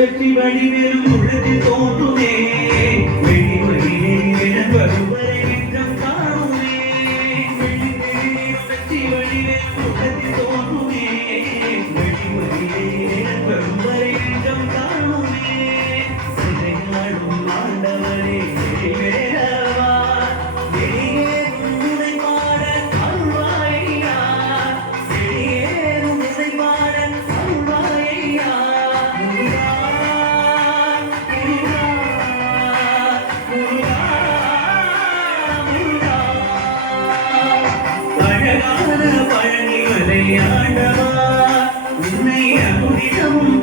வெற்றி வடிவேலும் உள்ளத்தில் தோன்றுமே வெள்ளி வழியே வருவரை என்றும் காணுமே வெற்றி வடிவேலும் உள்ளத்தில் தோன்றுமே வெள்ளி வழியே வருவரை என்றும் காணுமே நாடும் ஆண்டவரே வேறவா வெளியேறும் உனை பாட அருள்வாயா வெளியேறும் உனை பாட அருள்வாயா பழனி மலை ஆண்டவா உன்னை அமுதிதமும்